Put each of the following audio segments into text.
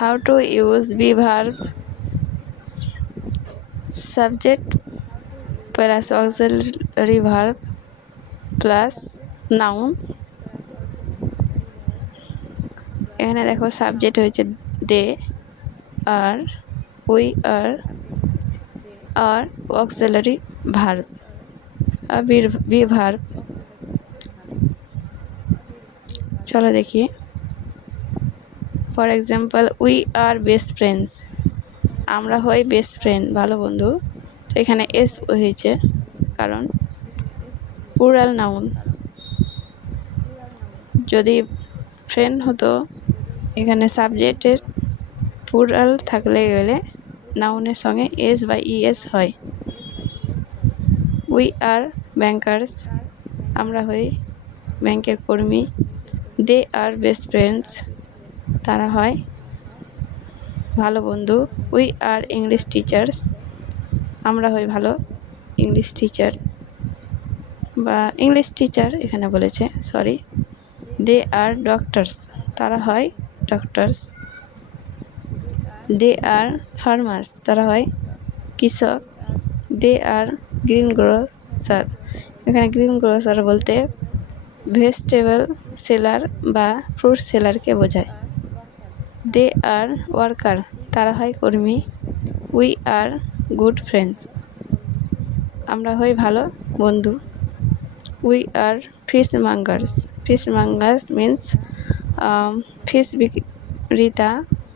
how to use be verb subject plus auxiliary verb plus noun। এখানে দেখো subject হয়েছে they, are, we are, auxiliary verb আর be verb. চলো দেখি। For example, we are best friends, আমরা হই best friend, ভালো বন্ধু। তো এখানে এস হয়েছে কারণ প্লুরাল নাউন। যদি ফ্রেন্ড হতো, এখানে সাবজেক্টের প্লুরাল থাকলে গেলে নাউনের সঙ্গে এস বা ইএস হয়। উই আর ব্যাংকার্স, আমরা হই ব্যাংকের কর্মী। দে আর বেস্ট ফ্রেন্ডস, তারা হয় ভালো বন্ধু। উই আর ইংলিশ টিচার্স, আমরা হই ভালো ইংলিশ টিচার বা ইংলিশ টিচার এখানে বলেছে, সরি। দে আর ডক্টরস, তারা হয় ডক্টরস। দে আর ফার্মার্স, তারা হয় কৃষক। দে আর গ্রিন গ্রোসার, এখানে গ্রিন গ্রোসার বলতে ভেজিটেবল সেলার বা ফ্রুট সেলারকে বোঝায়। দে আর ওয়ার্কার, তারা হয় কর্মী। উই আর গুড ফ্রেন্ডস, আমরা হই ভালো বন্ধু। We are fish mongers, fish mongers means fish বিক্রেতা,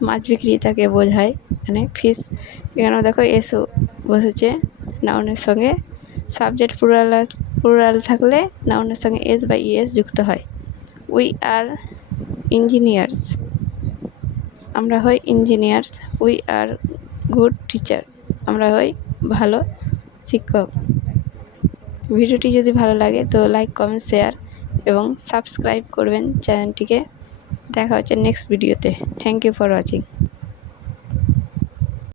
মাছ বিক্রেতাকে বোঝায়। মানে ফিশ, এখানেও দেখো এসও বসেছে নাউনের সঙ্গে। সাবজেক্ট প্লুরাল থাকলে নাউনের সঙ্গে এস বা ইএস যুক্ত হয়। উই আর ইঞ্জিনিয়ার্স, আমরা হই engineers. We are good teacher, আমরা হই ভালো শিক্ষক। ভিডিওটি যদি ভালো লাগে তো লাইক, কমেন্ট, শেয়ার এবং সাবস্ক্রাইব করবেন চ্যানেলটিকে। দেখা হচ্ছে নেক্সট ভিডিওতে। Thank you for watching.